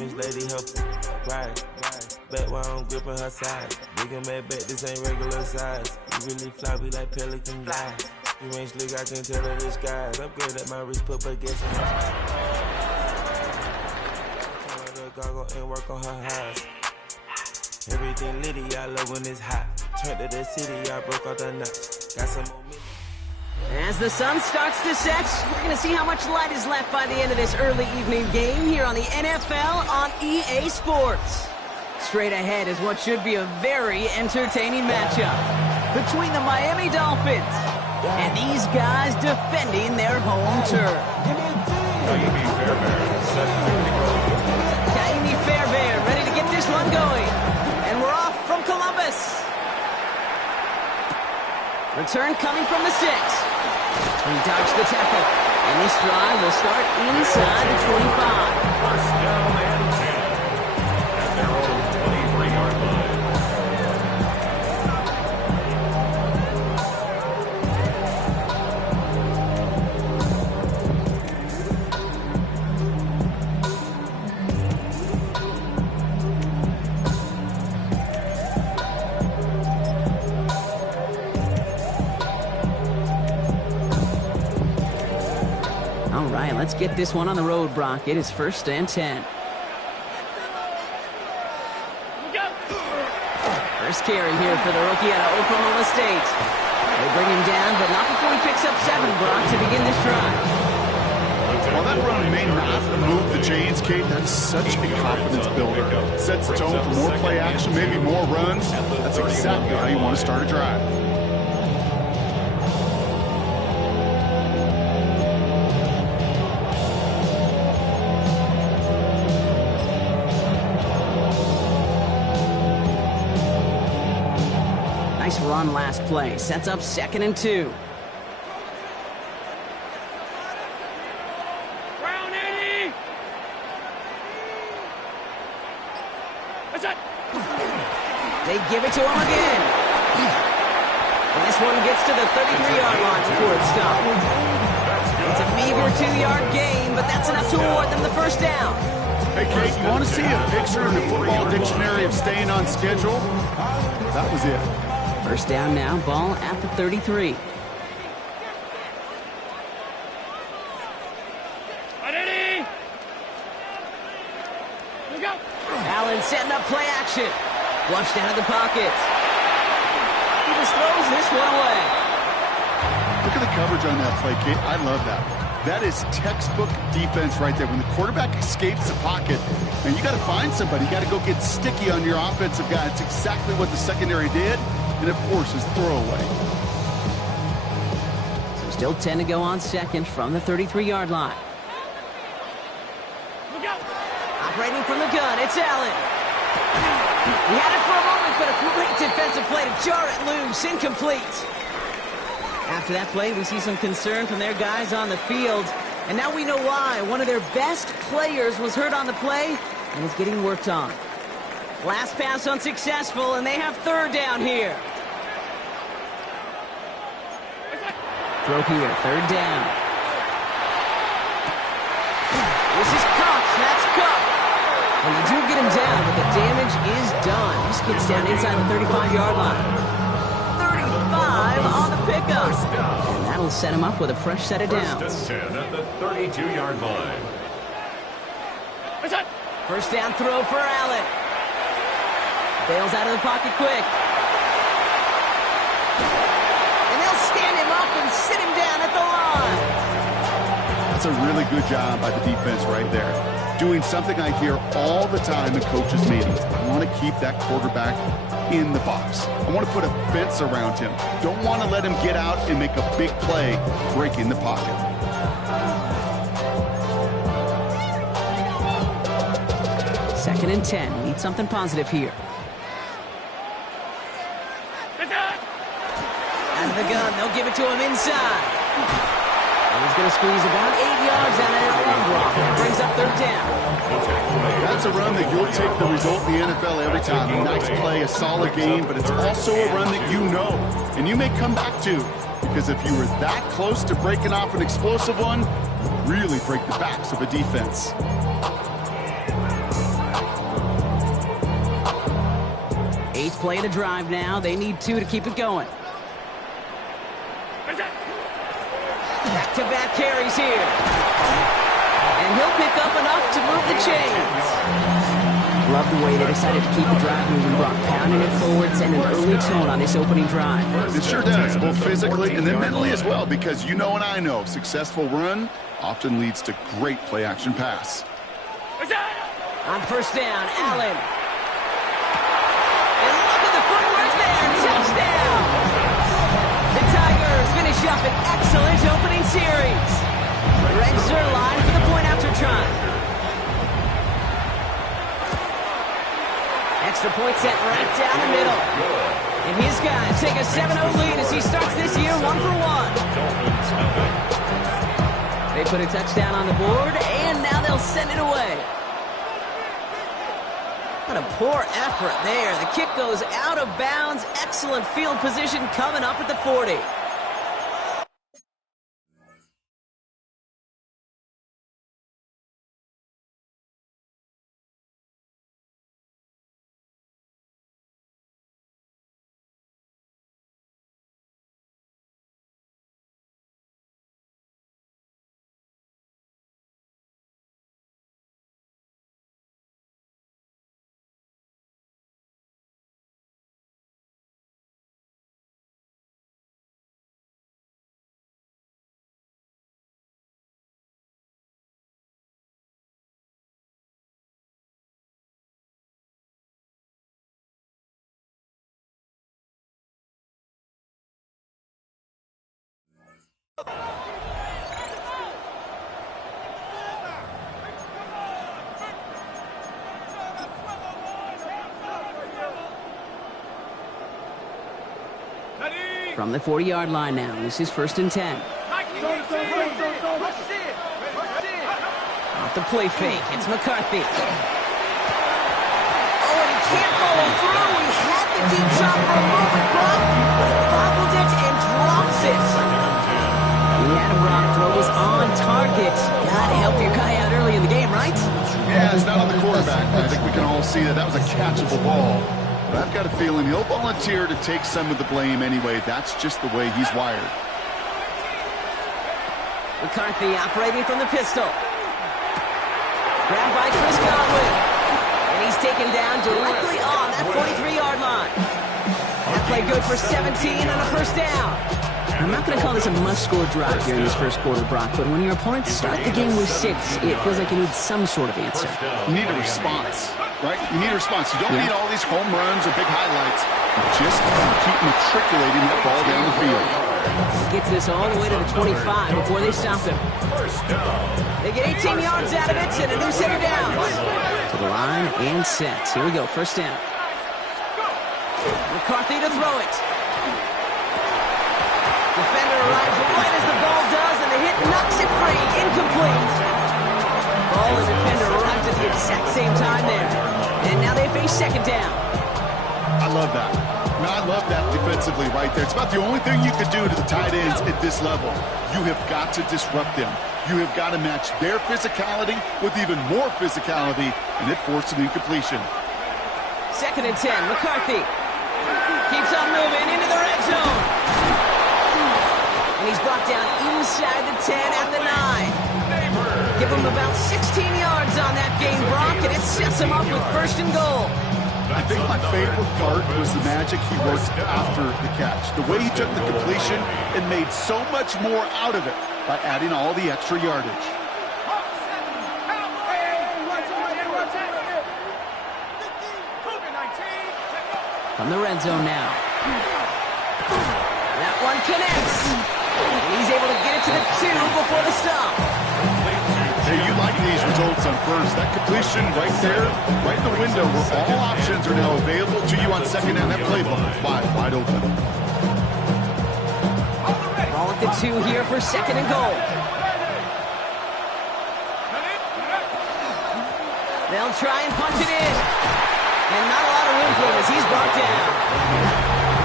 Miss Lady help ride. Back while I'm gripping her side. Big and mad back, this ain't regular size. You really floppy like Pelican guy. You ain't slick, I can tell her this guy. Upgrade at my wrist, put baguettes in my Tell her to goggle and work on her eyes. Everything litty, I love when it's hot. Turned to the city, I broke out the nuts. Got some more minutes. As the sun starts to set, we're going to see how much light is left by the end of this early evening game here on the NFL on EA Sports. Straight ahead is what should be a very entertaining matchup between the Miami Dolphins and these guys defending their home turf. Kaimi Fairbairn ready to get this one going. And we're off from Columbus. Return coming from the 6. He dodged the tackle. And this drive will start inside the 25. First down and 10 at their own 23-yard line. Let's get this one on the road, Brock. It is 1st and 10. First carry here for the rookie out of Oklahoma State. They bring him down, but not before he picks up 7, Brock, to begin this drive. While that run may not move the chains, Kate, that's such a confidence builder. Sets the tone for more play action, maybe more runs. That's exactly how you want to start a drive. Run last play sets up 2nd and 2. Brown 80. What's that? They give it to him again. And this one gets to the 33-yard line before it's stopped. It's a meager 2-yard gain, but that's enough to award them the first down. Hey, Kate, you want to see a picture in the football dictionary of staying on schedule? That was it. First down now, ball at the 33. Allen setting up play action. Flushed out of the pocket. He just throws this one away. Look at the coverage on that play, Kate. I love that. That is textbook defense right there. When the quarterback escapes the pocket, and you got to find somebody. You got to go get sticky on your offensive guy. It's exactly what the secondary did. And, of course, his throwaway. So still 10 to go on 2nd from the 33-yard line. Operating from the gun, it's Allen. He had it for a moment, but a great defensive play to jar it loose. Incomplete. After that play, we see some concern from their guys on the field. And now we know why. One of their best players was hurt on the play and is getting worked on. Last pass unsuccessful, and they have 3rd down here. Throw here, 3rd down. This is Cox, that's Cup. And they do get him down, but the damage is done. This gets down inside the 35-yard line. 35 on the pickup. And that'll set him up with a fresh set of downs. 1st and 10 at the 32-yard line. First down throw for Allen. Bails out of the pocket quick. And they'll stand him up and sit him down at the line. That's a really good job by the defense right there. Doing something I hear all the time in coaches' meetings. I want to keep that quarterback in the box. I want to put a fence around him. Don't want to let him get out and make a big play breaking the pocket. Second and 10. Need something positive here. Out of the gun. They'll give it to him inside. And he's going to squeeze about 8 yards out of that run block. That brings up 3rd down. That's a run that you'll take the result in the NFL every time. A nice play, a solid game, but it's also a run that you know and you may come back to. Because if you were that close to breaking off an explosive one, you really break the backs of a defense. Play the drive now. They need 2 to keep it going. Back-to-back carries here. And he'll pick up enough to move the chains. Love the way they decided to keep the drive moving, Brock. Pounding it forward, sending an early tone on this opening drive. It sure does, both physically and then mentally as well, because you know and I know, successful run often leads to great play-action pass. On first down, Allen. And look at the footwork there. Touchdown! The Tigers finish up an excellent opening series. Greg Zuerlein for the point after try. Extra point set right down the middle. And his guys take a 7-0 lead as he starts this year 1 for 1. They put a touchdown on the board, and now they'll send it away. What a poor effort there. The kick goes out of bounds. Excellent field position coming up at the 40. From the 40-yard line now, this is 1st and 10. Off the play fake, it's McCarthy. Oh, and he can't follow through. He had the deep shot for a moment, Brock, but bobbled it and drops it. He had a Brock, throw was on target. Gotta help your guy out early in the game, right? Yeah, it's not on the quarterback. I think we can all see that was a catchable ball. But I've got a feeling he'll volunteer to take some of the blame anyway. That's just the way he's wired. McCarthy operating from the pistol. Grabbed by Chris Godwin. And he's taken down directly on that 43-yard line. That play good for 17 and a first down. I'm not going to call this a must-score drive here in this first quarter, Brock, but when your opponents start the game with 6, it feels like you need some sort of answer. You need a response, right? You need a response. You don't need all these home runs or big highlights. Just keep matriculating that ball down the field. Gets this all the way to the 25 before they stop him. They get 18 yards out of it and a new set of downs. To the line and set. Here we go, first down. McCarthy to throw it. Defender arrives right as the ball does, and the hit knocks it free. Incomplete. Ball and defender arrived at the exact same time there. And now they face second down. I love that. I love that defensively right there. It's about the only thing you could do to the tight ends at this level. You have got to disrupt them. You have got to match their physicality with even more physicality, and it forced an incompletion. 2nd and 10, McCarthy keeps on moving into the red zone. And he's brought down inside the 10 at the 9. Give him about 16 yards on that game, Brock, and it sets him up with 1st and goal. I think my favorite part was the magic he worked after the catch. The way he took the completion and made so much more out of it by adding all the extra yardage. From the red zone now. That one connects. And he's able to get it to the 2 before the stop. Hey, you like these results on first. That completion right there, right in the window where all options are now available to you on second down. That playbook wide open. Ball at the 2 here for 2nd and goal. They'll try and punch it in. And not a lot of room for him as he's brought down.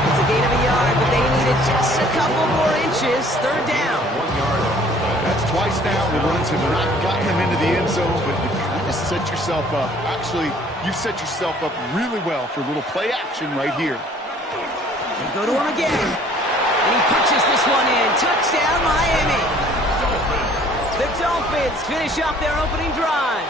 It's a gain of a yard, but they needed just a couple more inches. 3rd down. That's twice now the runs have not gotten them into the end zone, but you've got to set yourself up. Actually, you've set yourself up really well for a little play action right here. They go to him again. And he punches this one in. Touchdown, Miami. The Dolphins finish off their opening drive.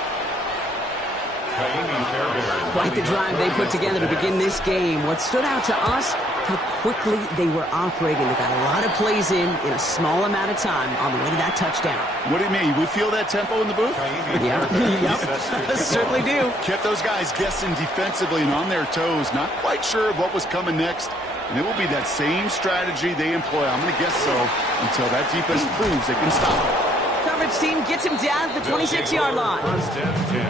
Quite the drive they put together to begin this game. What stood out to us, how quickly they were operating. They got a lot of plays in a small amount of time on the way to that touchdown. What do you mean? We feel that tempo in the booth? Yeah, yep. Certainly do. Kept those guys guessing defensively and on their toes, not quite sure of what was coming next. And it will be that same strategy they employ, I'm going to guess so, until that defense proves they can stop it. Coverage team gets him down at the 26-yard line. First and 10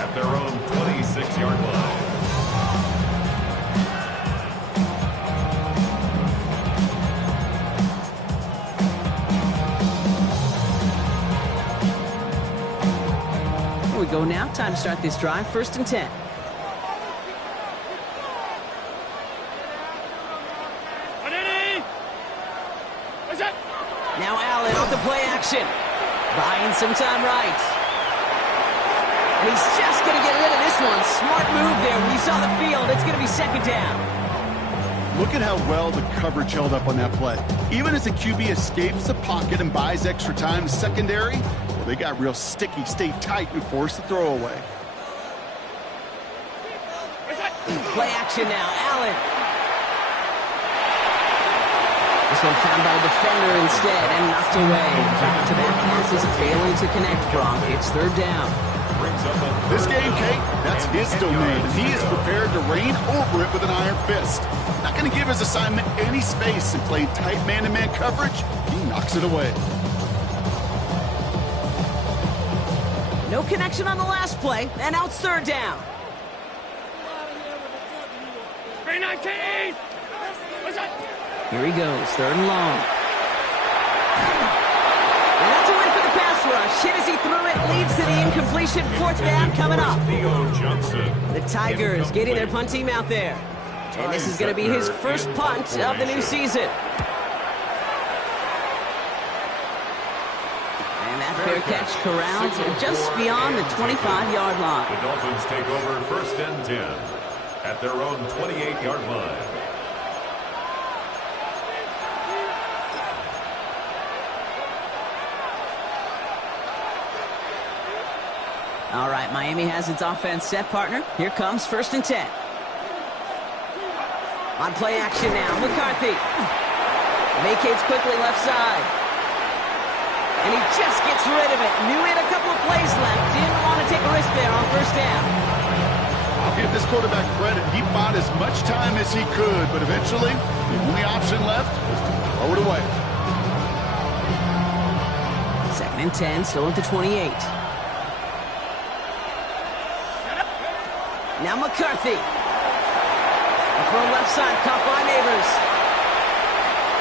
at their own 26-yard line. Here we go now. Time to start this drive. First and 10. Now Allen off the play action. Buying some time right. And he's just going to get rid of this one. Smart move there when he saw the field. It's going to be second down. Look at how well the coverage held up on that play. Even as the QB escapes the pocket and buys extra time, the secondary, well, they got real sticky, stayed tight, and forced the throw away. Play action now. Allen. This one found by a defender instead and knocked away. Back-to-back passes failing to connect, Bronk. It's third down. This game, Kate, that's his domain, and he is prepared to reign over it with an iron fist. Not going to give his assignment any space and play tight man-to-man coverage. He knocks it away. No connection on the last play, and now it's third down. 319! Here he goes, third and long. And that's a win for the pass rush. Hit as he threw it, leads to the incompletion. Fourth down coming up. The Tigers getting their punt team out there. And this is going to be his first punt of the new season. And that fair catch corralled just beyond the 25-yard line. The Dolphins take over first and 10 at their own 28-yard line. All right, Miami has its offense set, partner. Here comes first and 10. On play action now, McCarthy. Vacates quickly left side. And he just gets rid of it. Knew he had a couple of plays left. Didn't want to take a risk there on first down. I'll give this quarterback credit. He bought as much time as he could, but eventually, the only option left was to throw it away. Second and 10, still at the 28. Now McCarthy. A throw left side, caught by Neighbors.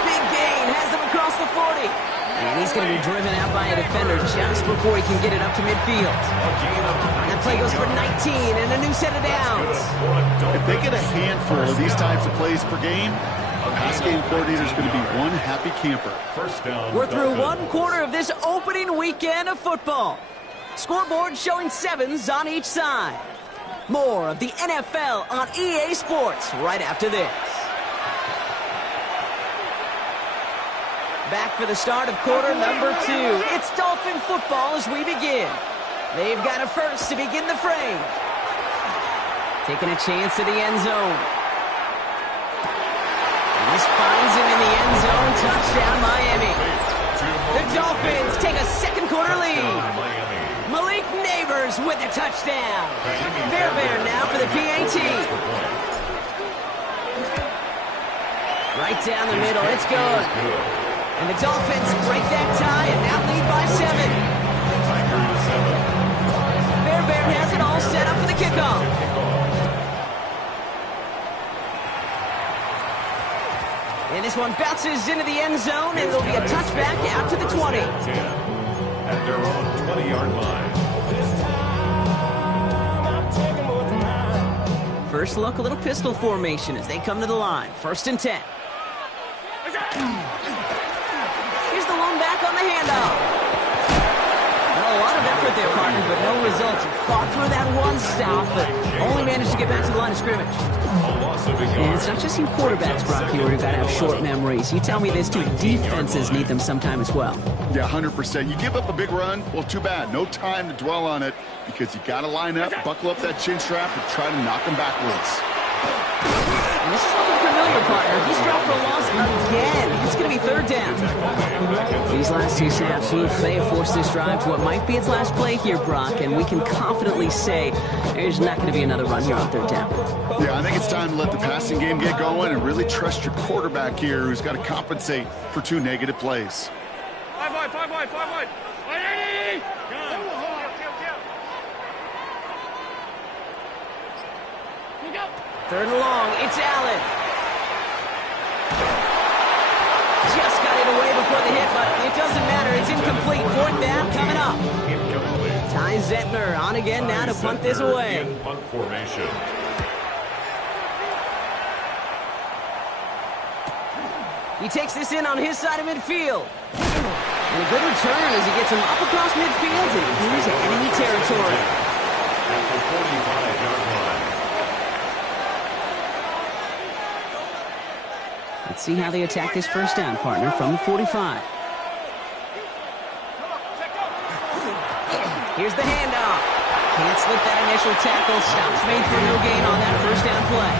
Big gain, has them across the 40. And he's going to be driven out by a defender just before he can get it up to midfield. That play goes for 19 and a new set of downs. If they get a handful of these types of plays per game, a pass game coordinator is going to be one happy camper. We're through one quarter of this opening weekend of football. Scoreboard showing 7s on each side. More of the NFL on EA Sports right after this. Back for the start of quarter number 2. It's Dolphin football as we begin. They've got a first to begin the frame. Taking a chance to the end zone. And this finds him in the end zone. Touchdown, Miami. The Dolphins take a second quarter lead. Malik Neighbors with a touchdown. Fairbairn now for the PAT. Right down the middle, it's good. And the Dolphins break that tie and now lead by 7. Fairbairn has it all set up for the kickoff. And this one bounces into the end zone, and it'll be a touchback out to the 20. At their own 20-yard line. First look, a little pistol formation as they come to the line. First and 10. Here's the lone back on the handoff. Well, a lot of effort there, partner, but no results. He fought through that one stop, but only managed to get back to the line of scrimmage. And it's not just you quarterbacks, Brock, here who've got to have short memories. You tell me this too, defenses need them sometime as well. Yeah, 100%. You give up a big run, well, too bad. No time to dwell on it because you got to line up, buckle up that chin strap, and try to knock them backwards. And this is looking familiar, partner. He's dropped for a loss again. It's going to be third down. These last two snaps, they have forced this drive to what might be its last play here, Brock, and we can confidently say there's not going to be another run here on third down. Yeah, I think it's time to let the passing game get going and really trust your quarterback here who's got to compensate for 2 negative plays. 5 wide. 180! Third and long, it's Allen. Just got it away before the hit, but it doesn't matter. It's incomplete. Fourth down coming up. Ty Zentner on again now to punt this away. Punt formation. He takes this in on his side of midfield. And a good return as he gets him up across midfield and into enemy territory. At the 45-yard line. Let's see how they attack this first down, partner, from the 45. Here's the handoff. Can't slip that initial tackle. Stops made for no gain on that first down play.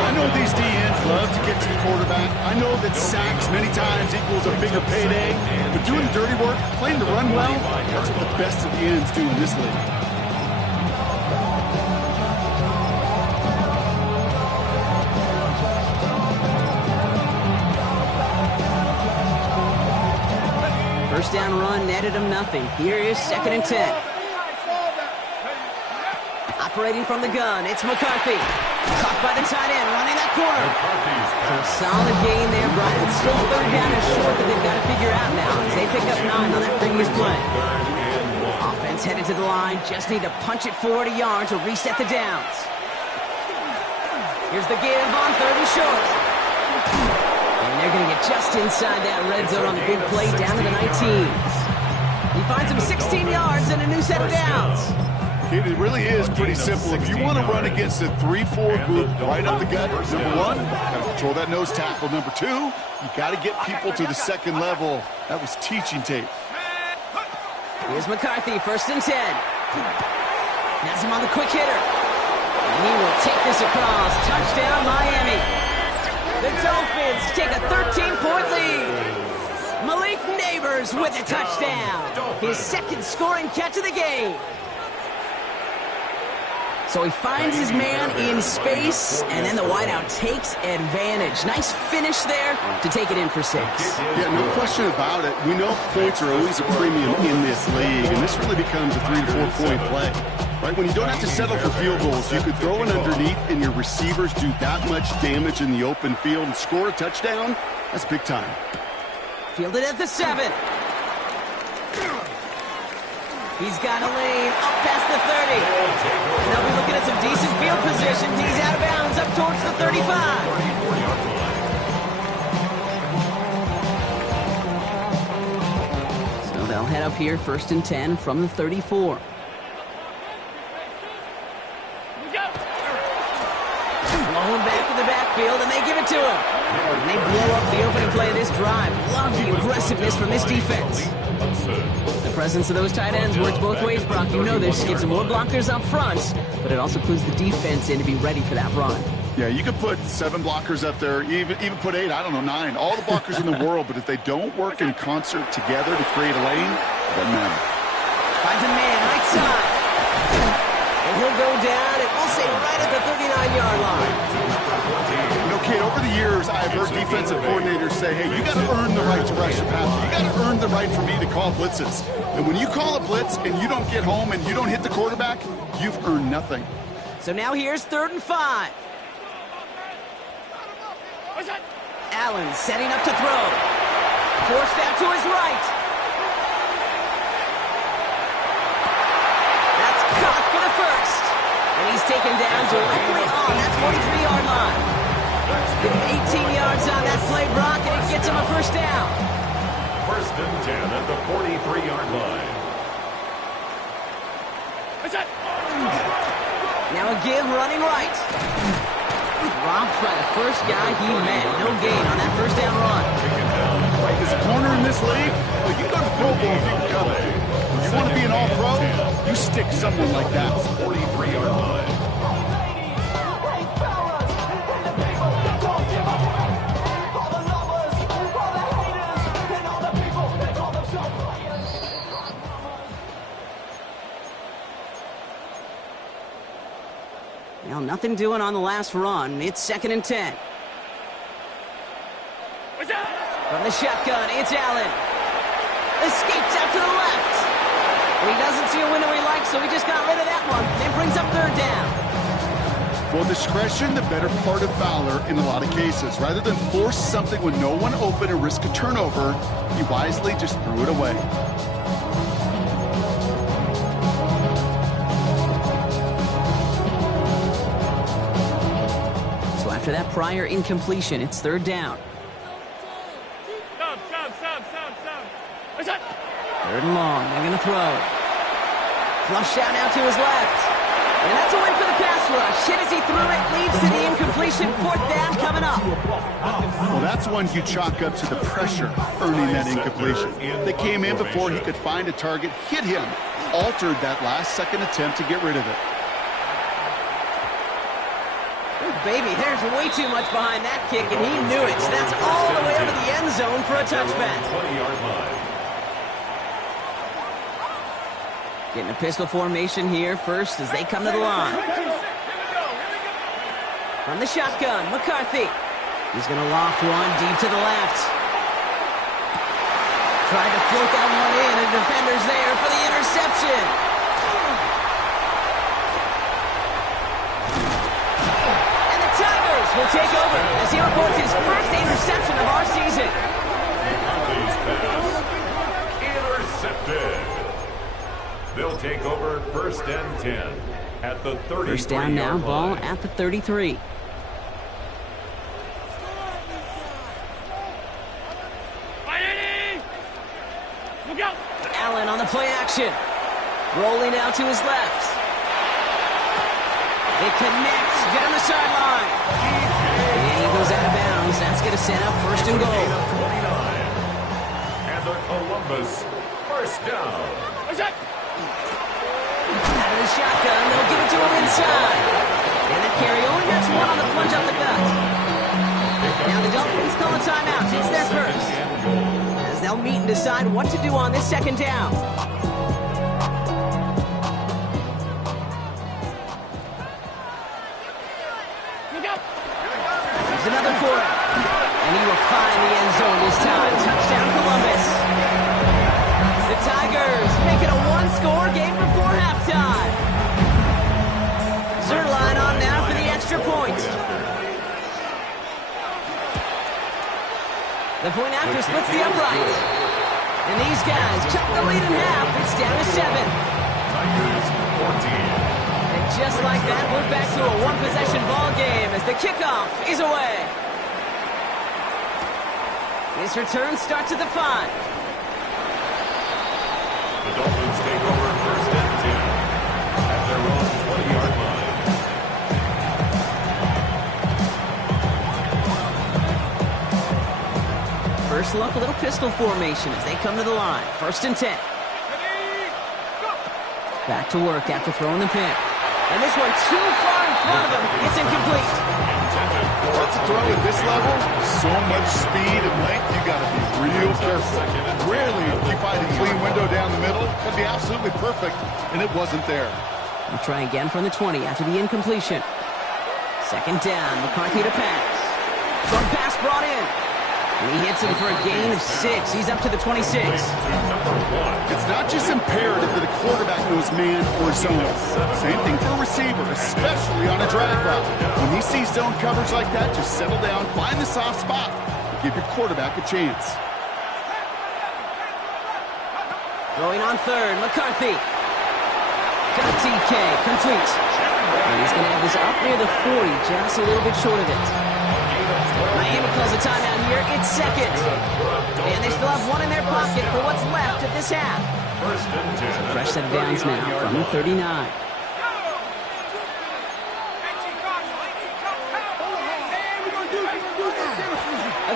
I know these DNs love to get to the quarterback. I know that sacks many times equals a bigger payday. But doing the dirty work, playing the run well, that's what the best of the ends do in this league. First down run netted him nothing. Here is 2nd and 10. Operating from the gun, it's McCarthy. Caught by the tight end, running that corner. So a solid gain there, Brian. It's still third down and short that they've got to figure out now as they pick up 9 on that previous play. Offense headed to the line. Just need to punch it forward a yard to reset the downs. Here's the give on 3rd and short. And they're going to get just inside that red zone on the big play down to the 19. He finds him 16 yards and a new set of downs. It really is pretty simple. If you want to run against a 3-4 group right up the gut, number 1, got to control that nose tackle. Number 2, you got to get people to the second level. That was teaching tape. Here's McCarthy, 1st and 10. Has him on the quick hitter. And he will take this across. Touchdown, Miami. The Dolphins take a 13-point lead. Malik Neighbors with a touchdown. His 2nd scoring catch of the game. So he finds his man in space, and then the wideout takes advantage. Nice finish there to take it in for 6. Yeah, no question about it. We know points are always a premium in this league, and this really becomes a 3 to 4 point play. Right, when you don't have to settle for field goals, you could throw it underneath, and your receivers do that much damage in the open field and score a touchdown. That's big time. Fielded at the 7. He's got a lane up past the 30. And they'll be looking at some decent field position. He's out of bounds up towards the 35. So they'll head up here, 1st and 10 from the 34. Blowing back to the backfield, and they give it to him. And they blow up the opening play of this drive. Love the aggressiveness from this defense. The presence of those tight ends works both ways, Brock. You know this. Gives them more blockers up front, but it also clues the defense in to be ready for that run. Yeah, you could put 7 blockers up there, even put 8, I don't know, 9. All the blockers in the world, but if they don't work in concert together to create a lane, it doesn't matter. Finds a man right side. And he'll go down, and we'll say right at the 39-yard line. You know, Kate, over the years, I've heard defensive coordinators say, hey, you got to earn the right to rush the passer. You got to earn the right for me to call blitzes. And when you call a blitz and you don't get home and you don't hit the quarterback, you've earned nothing. So now here's 3rd and 5. Allen setting up to throw. Forced out to his right. That's caught for the 1st. And he's taken down directly on that 43-yard line. Give him 18 yards on that play, Brock, and it gets him a 1st down. 1st and 10 at the 43-yard line. No give, running right. Dropped by the first guy he met. No gain on that first down run. This corner in this league, well, you go to the Pro Bowl if you can come. You want to be an all-pro, you stick someone like that. 43-yard line. Well, nothing doing on the last run. It's 2nd and 10. From the shotgun, it's Allen. Escapes out to the left. He doesn't see a window he likes, so he just got rid of that one. Then brings up 3rd down. Well, discretion, the better part of valor in a lot of cases. Rather than force something with no one open and risk a turnover, he wisely just threw it away. So after that prior incompletion, it's 3rd down. 3rd and long, they're going to throw. Flush out now to his left. And that's a win for the pass rush. Hit as he threw it, leads to the incompletion. 4th down coming up. Well, that's one you chalk up to the pressure earning that incompletion. They came in before he could find a target, hit him, altered that last-second attempt to get rid of it. Oh, baby, there's way too much behind that kick, and he knew it. So that's all the way over the end zone for a touchback. 20-yard line. Getting a pistol formation here first as they come to the line. From the shotgun, McCarthy. He's going to loft one deep to the left. Tried to float that one in, and the defender's there for the interception. And the Tigers will take over as he records his first interception of our season. McCarthy's pass intercepted. They'll take over 1st and 10 at the 33-yard line. First down now, ball at the 33. Allen on the play action. Rolling out to his left. It connects down the sideline. And he goes out of bounds. That's going to set up 1st and goal. And the Columbus 1st down. Out of the shotgun, they'll give it to him inside. And that carry only gets one on the plunge up the gut. Now the Dolphins call a timeout. It's their first. As they'll meet and decide what to do on this 2nd down. There's another for him. And he will find the end zone this time. Touchdown Columbus. The Tigers make it a one-score game before halftime. Zerline on now for the extra point. The point after splits the upright. And these guys cut the lead in half. It's down to 7. Tigers 14. And just like that, we're back to a one-possession ball game as the kickoff is away. This return starts at the 5. The Dolphins take over 1st and 10 at their own 20-yard line. First look, a little pistol formation as they come to the line. 1st and 10. Back to work after throwing the pick. And this one too far in front of him. It's incomplete. What's a throw at this level? So much speed and length, you got to be real careful. Rarely do you find a clean window down the middle. That'd be absolutely perfect, and it wasn't there. We'll try again from the 20 after the incompletion. 2nd down, McCarthy to pass. Some pass brought in. And he hits him for a gain of 6. He's up to the 26. It's not just imperative that a quarterback knows man or zone. Same thing for a receiver, especially on a drag route. When he sees zone coverage like that, just settle down, find the soft spot, and give your quarterback a chance. Throwing on 3rd, McCarthy. Got TK, complete. And he's going to have this up near the 40, just a little bit short of it. Miami calls a timeout here. It's 2nd. And they still have one in their pocket for what's left of this half. First and 10. Fresh set of downs now from the 39.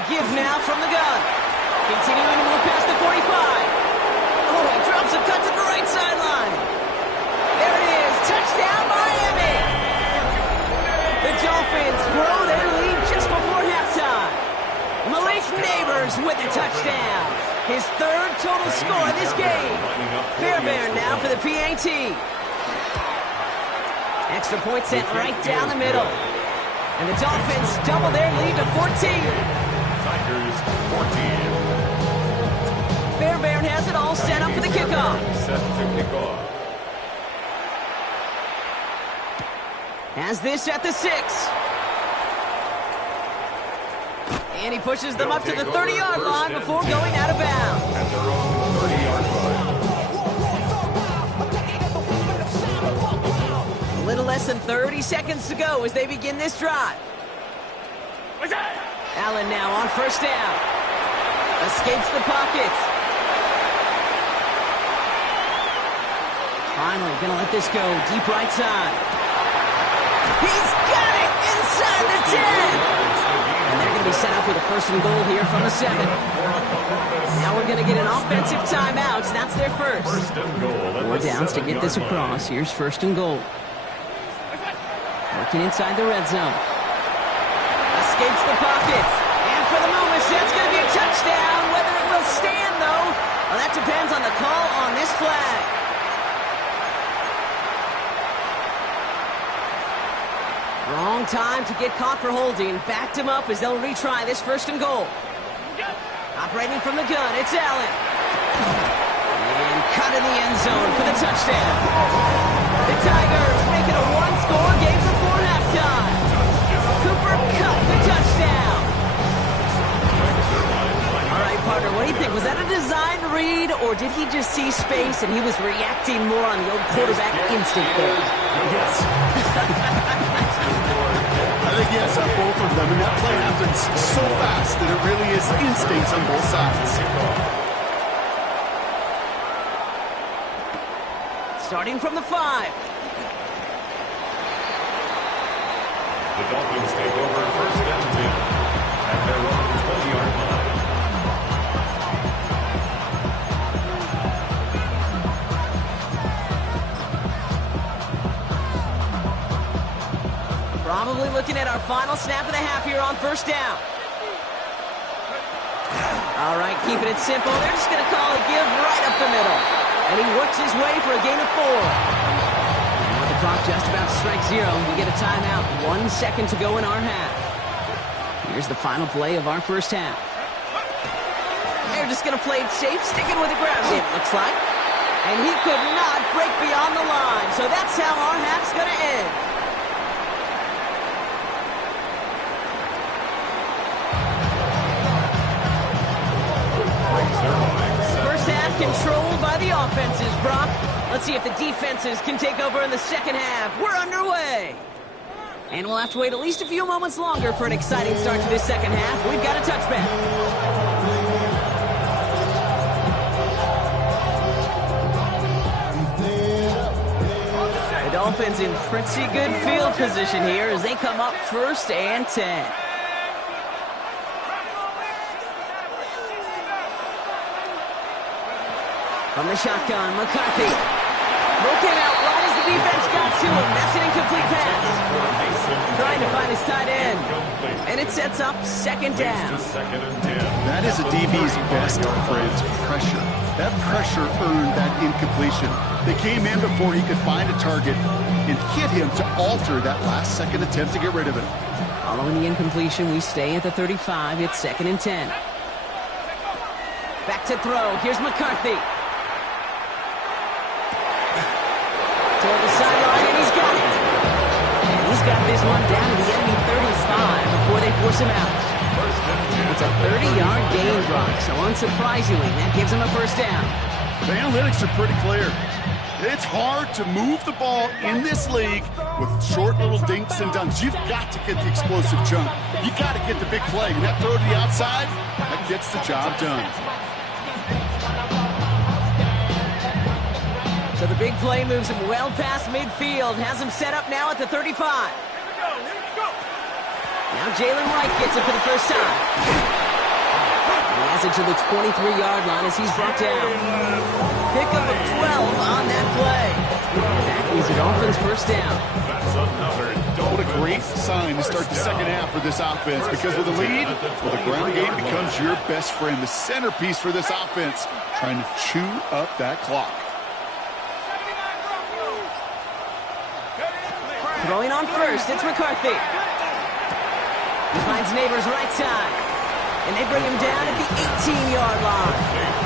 give now from the gun. Continuing to move past the 45. Oh, he drops a cut to the right sideline. There it is. Touchdown, Miami. The Dolphins grow their lead just before halftime. Malik Neighbors with the touchdown. His third total score in this game. Fairbairn now for the PAT. Extra point sent right down the middle. And the Dolphins double their lead to 14. Tigers 14. Fairbairn has it all set up for the kickoff. Set to kick off. Has this at the 6. And he pushes them up to the 30-yard line before going out of bounds. At their own 30-yard line. A little less than 30 seconds to go as they begin this drive. Allen now on first down. Escapes the pocket. Finally gonna let this go deep right side. He's got it inside the 10. And they're going to be set up with a first and goal here from the 7. Now we're going to get an offensive timeout. That's their first. 4 downs to get this across. Here's first and goal. Working inside the red zone. Escapes the pocket. And for the moment, that's going to be a touchdown. Whether it will stand, though, well, that depends on the call on this flag. Wrong time to get caught for holding. Backed him up as they'll retry this first and goal. Operating from the gun, it's Allen. And cut in the end zone for the touchdown. The Tigers make it a one-score game before halftime. Cooper Kupp, the touchdown. All right, partner, what do you think? Was that a design read, or did he just see space and he was reacting more on the old quarterback instinct there? Yes. I think yes on both of them, and that play happens so fast that it really is instincts on both sides. Starting from the 5. The Dolphins take over first and 10 at their own 20-yard line. Probably looking at our final snap of the half here on first down. All right, keeping it simple. They're just going to call a give right up the middle. And he works his way for a gain of 4. And with the clock just about to strike 0, we get a timeout. 1 second to go in our half. Here's the final play of our first half. They're just going to play it safe, sticking with the ground game, it looks like. And he could not break beyond the line. So that's how our half's going to end. First half controlled by the offenses, Brock. Let's see if the defenses can take over in the second half. We're underway. And we'll have to wait at least a few moments longer for an exciting start to this second half. We've got a touchback. The Dolphins in pretty good field position here as they come up first and 10. From the shotgun, McCarthy. Throw came out right as the defense got to him. That's an incomplete pass. Trying to find his tight end. And it sets up second down. That is a DB's best phrase, pressure. That pressure earned that incompletion. They came in before he could find a target and hit him to alter that last second attempt to get rid of it. Following the incompletion, we stay at the 35. It's second and 10. Back to throw. Here's McCarthy. Toward the sideline, and he's got it. And he's got this one down to the enemy 35 before they force him out. It's a 30-yard gain, Brock, so unsurprisingly, that gives him a first down. The analytics are pretty clear. It's hard to move the ball in this league with short little dinks and dunks. You've got to get the explosive chunk. You got to get the big play. And that throw to the outside, that gets the job done. So the big play moves him well past midfield, has him set up now at the 35. Now Jalen Wright gets it for the first time. it to the 23-yard line as he's brought down. Pickup of 12 on that play. And that is a Dolphins first down. That's another What a great sign to start the second half for this offense, because with a lead, well, the ground game becomes your best friend, the centerpiece for this offense, trying to chew up that clock. Throwing on first, it's McCarthy. He finds Neighbors right side. And they bring him down at the 18-yard line.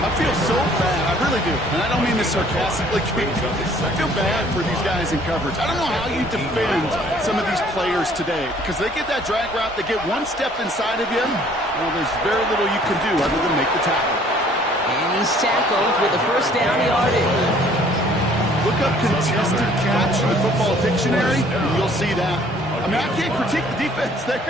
I feel so bad. I really do. And I don't mean this sarcastically. I feel bad for these guys in coverage. I don't know how you defend some of these players today, because they get that drag route, they get one step inside of you. Well, there's very little you can do other than make the tackle. And he's tackled with the first down yardage. Look up contested catch in the football dictionary, and you'll see that. I mean, I can't critique the defense there.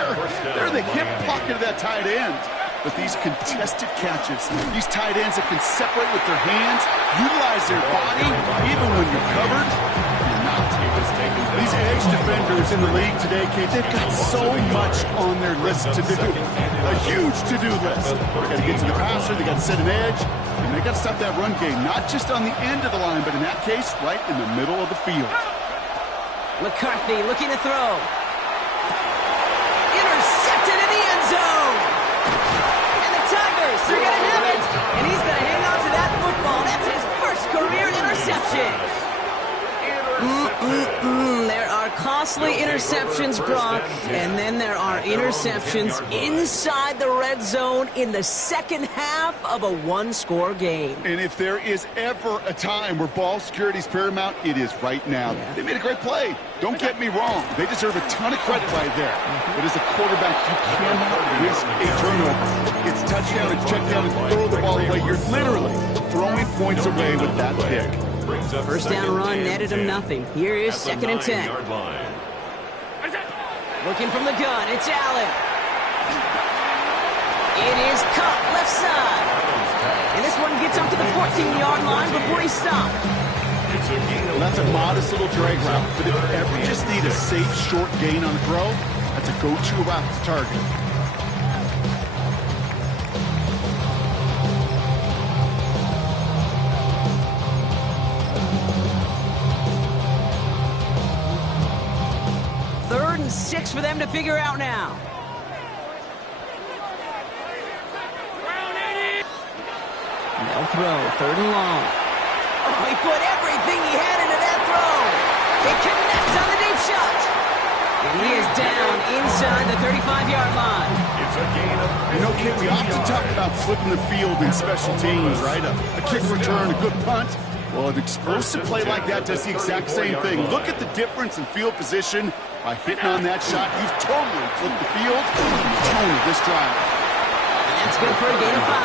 They're the hip pocket of that tight end. But these contested catches, these tight ends that can separate with their hands, utilize their body, even when you're covered, you're not. These edge defenders in the league today, Kate, they've got so much on their list to do. A huge to-do list. They got to get to the passer, they got to set an edge, and they got to stop that run game, not just on the end of the line, but in that case, right in the middle of the field. McCarthy looking to throw. Intercepted in the end zone. And the Tigers are going to have it. And he's going to hang on to that football. That's his first career interception. There are costly interceptions, Brock, and then there are interceptions inside the red zone in the second half of a one-score game. And if there is ever a time where ball security is paramount, it is right now. Yeah. They made a great play. Don't get me wrong. They deserve a ton of credit right there. But as a quarterback, you cannot risk a turnover. It's touchdown, it's check down, and throw the ball away. You're literally throwing points away with that pick. First down run netted him nothing. Here is second and 10. Looking from the gun, it's Allen. It is caught left side. And this one gets up to the 14-yard line before he stopped. Well, that's a modest little drag route, but if you ever just need a safe, short gain on a throw, that's a go-to route to target. Third and 6 for them to figure out now. They'll throw, third and long. Oh, he put everything he had into that throw. He connects on the deep shot. And he is down inside the 35-yard line. It's a gain of 50. You know, Kate, we often talk about flipping the field in special teams, right? A kick return, a good punt. Well, an explosive play like that does the exact same thing. Look at the difference in field position. By hitting on that shot, you've totally flipped the field and the tone of this drive. And that's good for a gain of 5.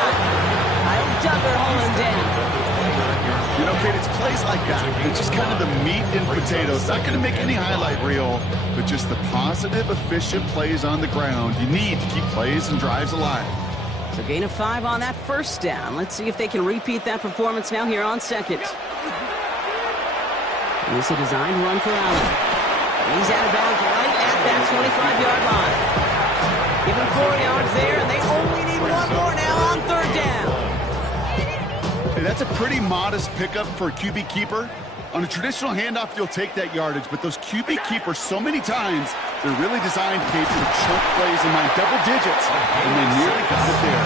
Kyle Duggar holding down. You know, Kate, it's plays like that. It's just kind of the meat and potatoes. Not going to make any highlight reel, but just the positive, efficient plays on the ground. You need to keep plays and drives alive. So gain of 5 on that first down. Let's see if they can repeat that performance now here on second. And this is a designed run for Allen. And he's out of bounds right at that 25-yard line. Give him 4 yards there, and they only need one more now on third down. Hey, that's a pretty modest pickup for a QB keeper. On a traditional handoff, you'll take that yardage, but those QB keepers, so many times, they're really designed, Kate, to chunk plays in my double digits, and they nearly got it there.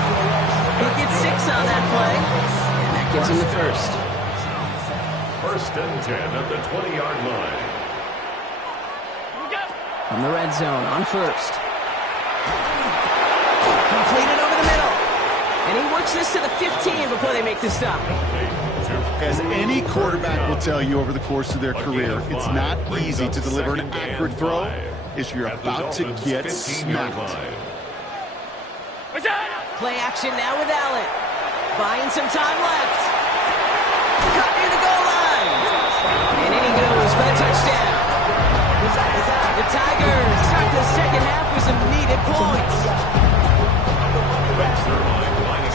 He gets 6 on that play, and that gives him the first. First and 10 at the 20-yard line. From the red zone on first. Completed over the middle. And he works this to the 15 before they make the stop. As any quarterback will tell you over the course of their career, it's not easy to deliver an accurate throw if you're about to get smacked. Play action now with Allen. Buying some time left. Cut near the goal line. And in he goes for the touchdown. The Tigers start the second half with some needed points.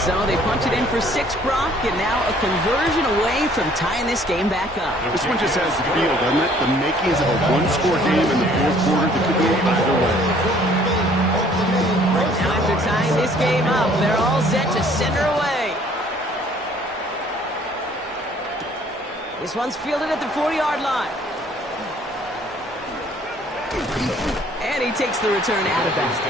So they punch it in for 6, Brock, and now a conversion away from tying this game back up. This one just has the feel, doesn't it? The makings of a one-score game in the fourth quarter that could go either way. Now after tying tying this game up. They're all set to send her away. This one's fielded at the 40-yard line. And he takes the return out of bounds.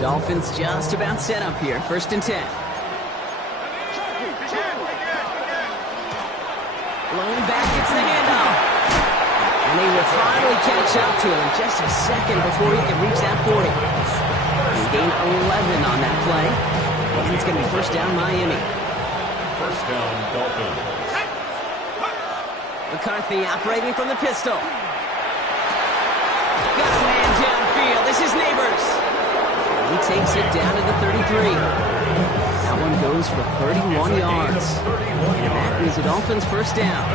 Dolphins just about set up here. 1st and 10. Blown back, gets the handoff. And they will finally catch up to him just a second before he can reach that 40. He gained 11 on that play. And it's going to be 1st down Miami. 1st down Dolphins. McCarthy operating from the pistol. Got a man downfield. This is Neighbors. And he takes it down to the 33. That one goes for 31 yards. And that is the Dolphins' 1st down.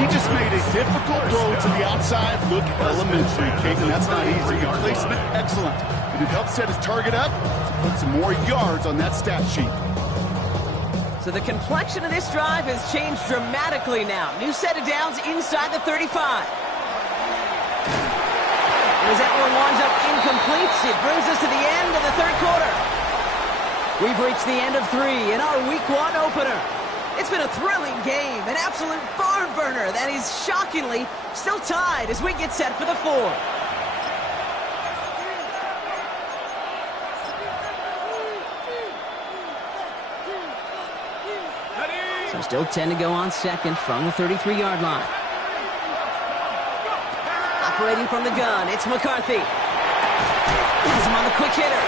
He just made a difficult throw to the outside. Look elementary, Caden. That's not easy. The placement, excellent. And it helped set his target up to put some more yards on that stat sheet. So the complexion of this drive has changed dramatically now. New set of downs inside the 35. And as that one winds up incomplete, it brings us to the end of the 3rd quarter. We've reached the end of 3 in our Week 1 opener. It's been a thrilling game, an absolute barn burner that is shockingly still tied as we get set for the 4th. So still 10 to go on 2nd from the 33-yard line. Operating from the gun, it's McCarthy. Has him on the quick hitter.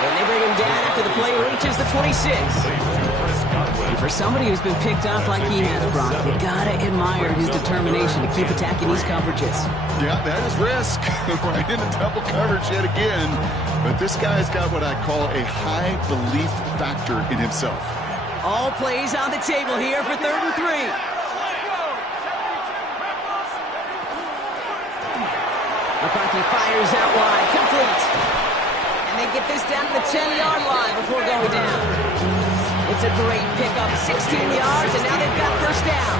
And they bring him down after the play reaches the 26. And for somebody who's been picked off like he has, Brock, you gotta admire his determination to keep attacking these coverages. Yeah, that is risk. Right into double coverage yet again. But this guy's got what I call a high belief factor in himself. All plays on the table here for 3rd and 3. McCarthy fires out wide, complete. And they get this down to the 10-yard line before going down. It's a great pickup, 16 yards, and now they've got 1st down.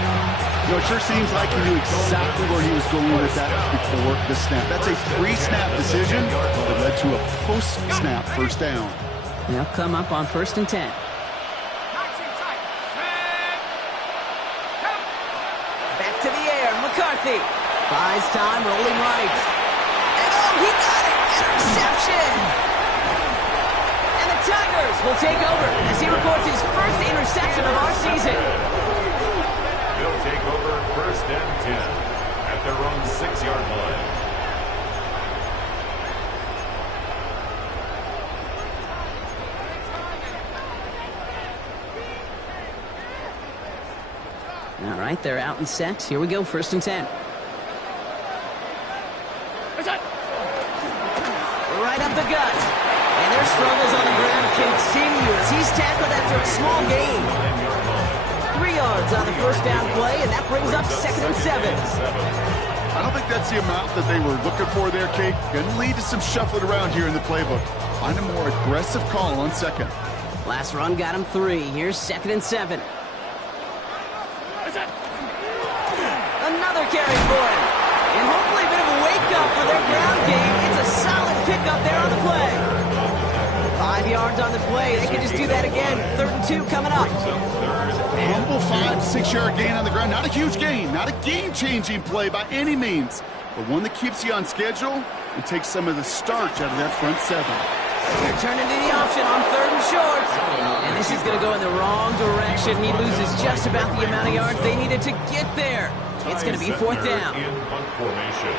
You know, it sure seems like he knew exactly where he was going with that before the snap. That's a pre-snap decision that led to a post-snap 1st down. They'll come up on 1st and 10. Back to the air, McCarthy. Buys time, rolling right. And oh, he got it! Interception! And the Tigers will take over as he records his 1st interception of our season. They'll take over 1st and 10 at their own 6-yard line. All right, they're out and set. Here we go, 1st and 10. Right up the gut. And their struggles on the ground continue as he's tackled after a small gain. 3 yards on the 1st down play, and that brings up 2nd and 7. I don't think that's the amount that they were looking for there, Kate. Going to lead to some shuffling around here in the playbook. Find a more aggressive call on 2nd. Last run got him 3. Here's 2nd and 7. Another carry for him. And hopefully a bit of a wake-up for their ground game. It's a solid pickup there on the play. 5 yards on the play. They can just do that again. 3rd and 2 coming up. Humble 5-6-yard gain on the ground. Not a huge gain. Not a game-changing play by any means. But one that keeps you on schedule and takes some of the starch out of that front 7. They're turning to the option on 3rd and short. And this is going to go in the wrong direction. He loses just about the amount of yards they needed to get there. It's going to be 4th down. In punt formation.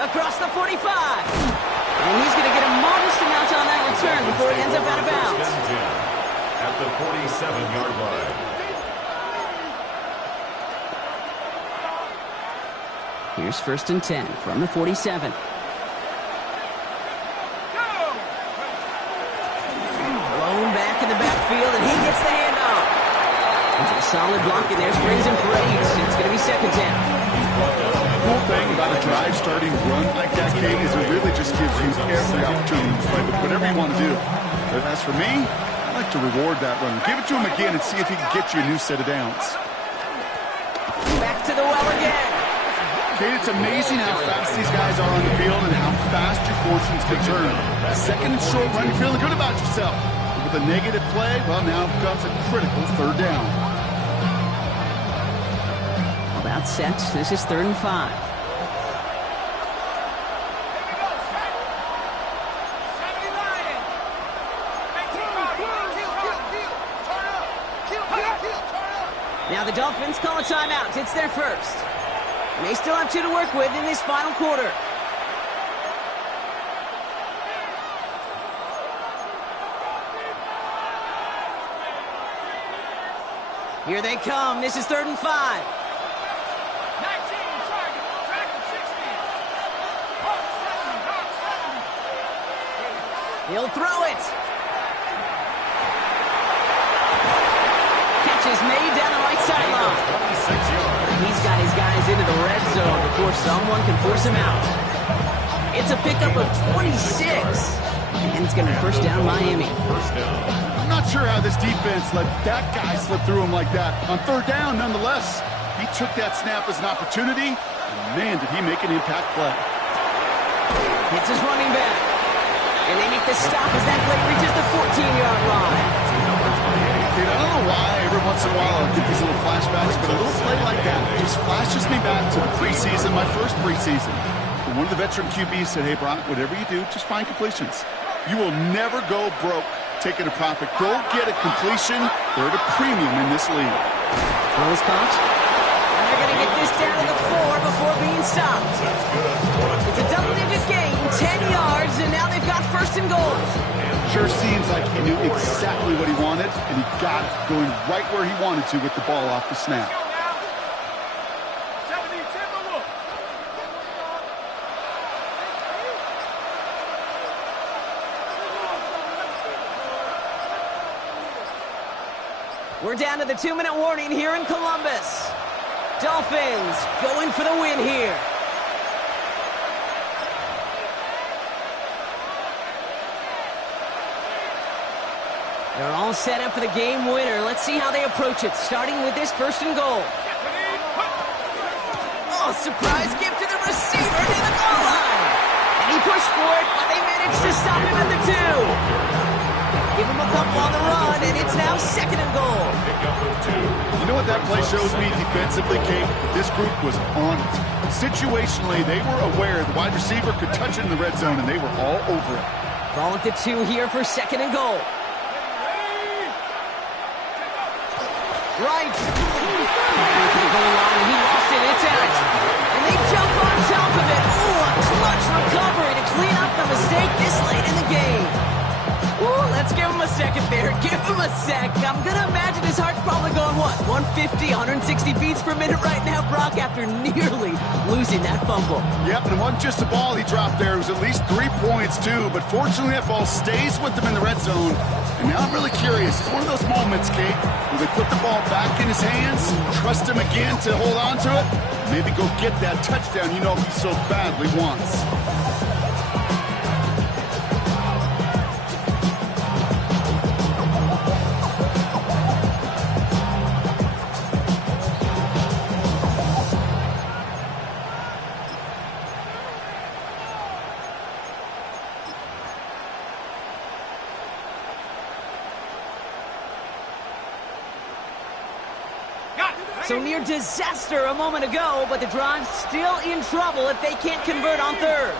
Across the 45. And he's going to get a modest amount on that return before he ends up out of bounds. At the 47-yard line. Here's 1st and 10 from the 47. Blown back in the backfield, and he gets the handoff. Into a solid block, and there springs him for 8. It's going to be second down. The cool thing about a drive starting run like that, Kate, is it really just gives you every opportunity to play with whatever you want to do. But as for me, I like to reward that run. Give it to him again and see if he can get you a new set of downs. Back to the well again. Kate, it's amazing how fast these guys are on the field and how fast your fortunes can turn. Second and short run, you're feeling good about yourself. But with a negative play, well, now comes a critical third down. Well, that's set. This is 3rd and 5. Now the Dolphins call a timeout. It's their first. And they still have 2 to work with in this final quarter. Here they come. This is 3rd and 5. 19, track 60. He'll throw it. Catch is made down the right sideline. He's got his guys into the red zone before someone can force him out. It's a pickup of 26. And it's going to be first down Miami. I'm not sure how this defense let that guy slip through him like that. On 3rd down, nonetheless, he took that snap as an opportunity. And man, did he make an impact play. Hits his running back. And they make the stop as that play reaches the 14-yard line. Dude, I don't know why every once in a while I'll get these little flashbacks, but a little play like that just flashes me back to the preseason, my first preseason. And one of the veteran QBs said, hey, Brock, whatever you do, just find completions. You will never go broke taking a profit. Go get a completion. They're at a premium in this league. Close caught. And they're going to get this down to the 4 before being stopped. It's a double-digit gain, 10 yards, and now they've got 1st and goal. Sure seems like he knew exactly what he wanted, and he got it, going right where he wanted to with the ball off the snap. We're down to the 2-minute warning here in Columbus. Dolphins going for the win here. They're all set up for the game winner. Let's see how they approach it, starting with this 1st and goal. Oh, surprise gift to the receiver near the goal line. And he pushed for it, but they managed to stop him at the 2. Give him a couple on the run, and it's now 2nd and goal. You know what that play shows me defensively, Kate? This group was on it. Situationally, they were aware the wide receiver could touch it in the red zone, and they were all over it. Ball at the 2 here for 2nd and goal. Right. Going to the goal line, and he lost it. It's out. And they jump on top of it. Ooh, a clutch recovery to clean up the mistake this late in the game. Ooh, let's give him a second there. Give him a sec. I'm going to imagine his heart's probably going, what, 150, 160 beats per minute right now, Brock, after nearly losing that fumble. Yep, and it wasn't just a ball he dropped there. It was at least 3 points, too. But fortunately, that ball stays with him in the red zone. And now I'm really curious. It's one of those moments, Kate, where they put the ball back in his hands, trust him again to hold on to it, maybe go get that touchdown you know he so badly wants. So near disaster a moment ago, but the drive's still in trouble if they can't convert on 3rd.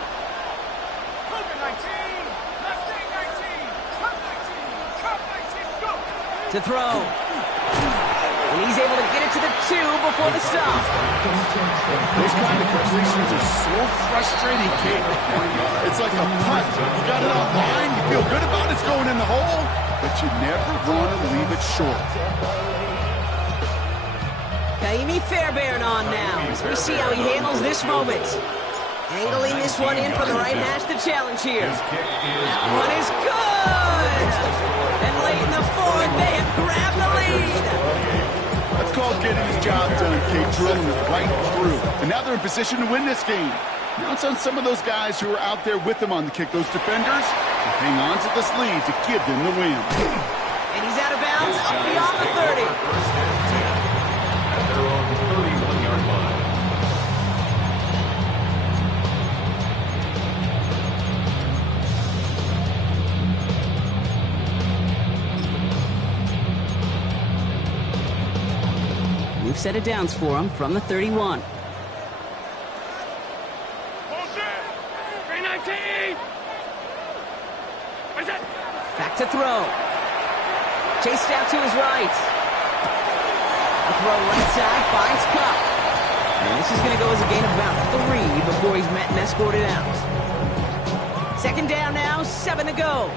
To throw. And he's able to get it to the 2 before the stop. Those kind of completions are so frustrating, Kate. It's like a putt. You got it on line, you feel good about it's going in the hole, but you never want to leave it short. Kaimi Fairbairn on now as we see how he handles this moment. Angling this one in from the right hash, the challenge here. That one is good! And late in the 4th, they have grabbed the lead. getting his job done, Kate, drilling it right through. And now they're in position to win this game. Now it's on some of those guys who are out there with them on the kick, those defenders, to hang on to this lead to give them the win. And he's out of bounds, up beyond the 30. First and 10 at their own 31-yard line. We've set it downs for him from the 31. Back to throw. Chased out to his right. A throw right side, finds Cup. And this is going to go as a gain of about 3 before he's met and escorted out. Second down now, 7 to go.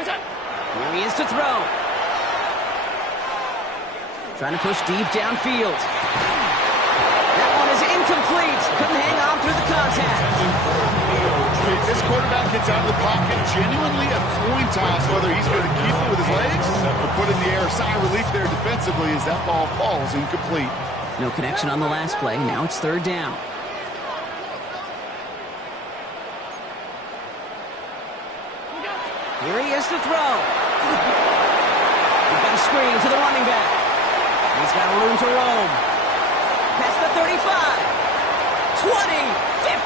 Here he is to throw. Trying to push deep downfield. That one is incomplete. Couldn't hang on through the contact. If this quarterback gets out of the pocket, genuinely a coin toss whether he's going to keep it with his legs or put it in the air. Sigh of relief there defensively as that ball falls incomplete. No connection on the last play. Now it's third down. Here he is to throw. We've got a screen to the running back. He's got room to roam. Past the 35. 20.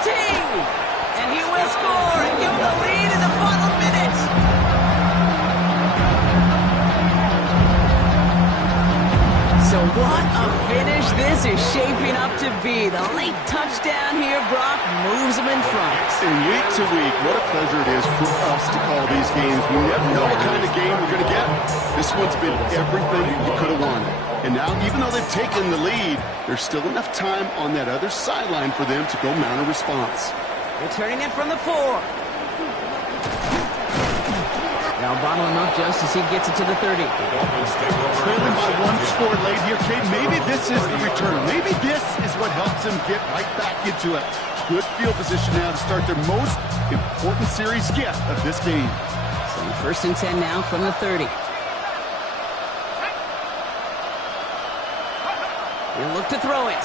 15. And he will score and give him the lead in the final minute. So what a finish this is shaping up to be. The late touchdown here, Brock, moves him in front. And week to week, what a pleasure it is for us to call these games. We never know what kind of game we're going to get. This one's been everything you could have wanted. And now, even though they've taken the lead, there's still enough time on that other sideline for them to go mount a response. Returning it from the 4. Now bottle him up just as he gets it to the 30. Trailing by 1 score late here, Kate. Maybe this is the return. Maybe this is what helps them get right back into it. Good field position now to start their most important series yet of this game. So first and 10 now from the 30. He'll look to throw it.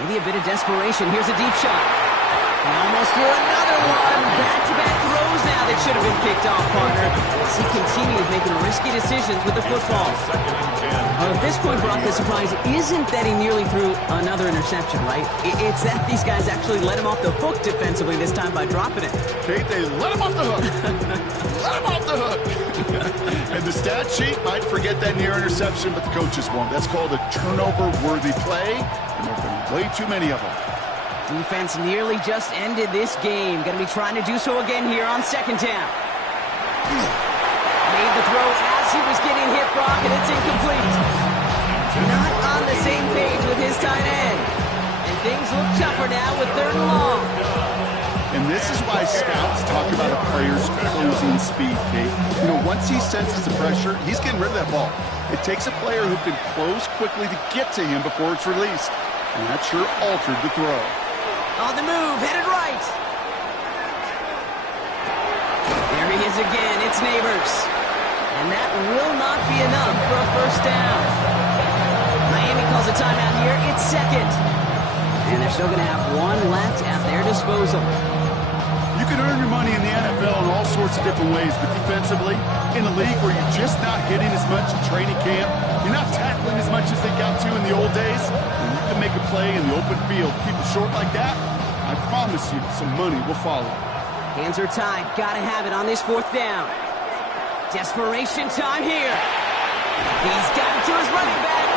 Maybe a bit of desperation. Here's a deep shot. He almost threw another one. Back-to-back throws now that should have been picked off, partner. As he continues making risky decisions with the football. At this point, Brock, the surprise isn't that he nearly threw another interception, right? It's that these guys actually let him off the hook defensively this time by dropping it. Kate, they let him off the hook. Let him off the hook. And the stat sheet might forget that near interception, but the coaches won't. That's called a turnover-worthy play, and there have been way too many of them. Defense nearly just ended this game. Going to be trying to do so again here on second down. Made the throw as he was getting hit, Brock, and it's incomplete. Not on the same page with his tight end. And things look tougher now with third and long. And this is why scouts talk about a player's closing speed, Kate. You know, once he senses the pressure, he's getting rid of that ball. It takes a player who can close quickly to get to him before it's released. And that sure altered the throw. On the move, headed right. There he is again, it's Neighbors. And that will not be enough for a first down. Miami calls a timeout here, it's second. And they're still going to have one left at their disposal. You can earn your money in the NFL in all sorts of different ways, but defensively, in a league where you're just not hitting as much in training camp, you're not tackling as much as they got to in the old days, and you can make a play in the open field. Keep it short like that, I promise you some money will follow. Hands are tied, gotta have it on this fourth down. Desperation time here. He's got it to his running back.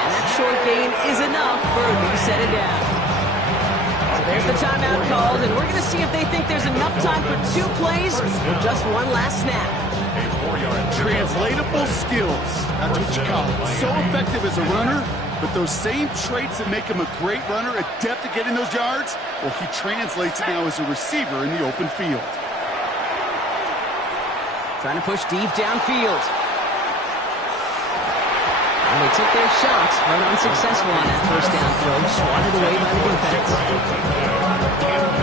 And that short gain is enough for a new set of down. So there's the timeout called, and we're going to see if they think there's enough time for 2 plays or just one last snap. Translatable skills, that's what you call it. So effective as a runner, but those same traits that make him a great runner, adept at getting those yards, well, he translates it now as a receiver in the open field. Trying to push deep downfield. And they took their shots, but unsuccessful on that first down throw, swatted away by the defense.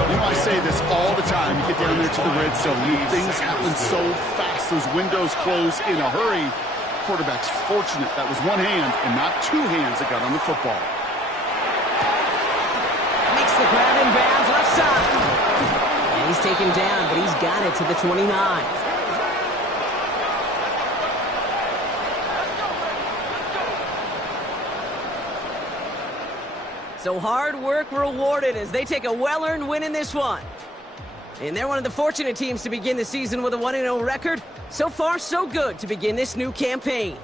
You know, I say this all the time. You get down there to the red zone, things happen so fast. Those windows close in a hurry. quarterback's fortunate that was one hand and not two hands that got on the football. Makes the grab in bounds, left side. And he's taken down, but he's got it to the 29. So hard work rewarded as they take a well-earned win in this one. And they're one of the fortunate teams to begin the season with a 1-0 record. So far, so good to begin this new campaign.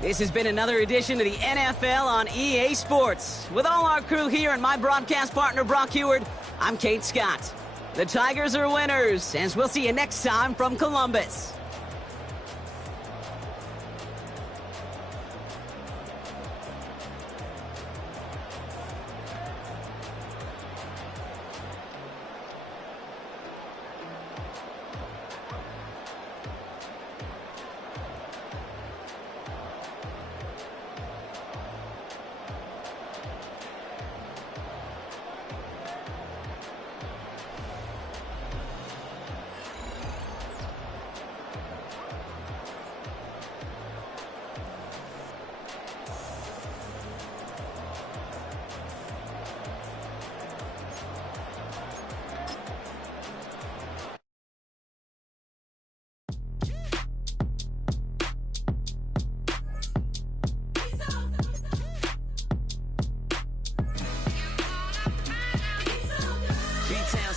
This has been another edition of the NFL on EA Sports. With all our crew here and my broadcast partner, Brock Heward, I'm Kate Scott. The Tigers are winners, and we'll see you next time from Columbus.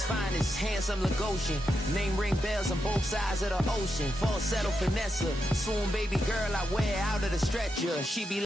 Finest, handsome Lagosian. Name ring bells on both sides of the ocean. Falsetto finesse, swoon baby girl I wear out of the stretcher. She be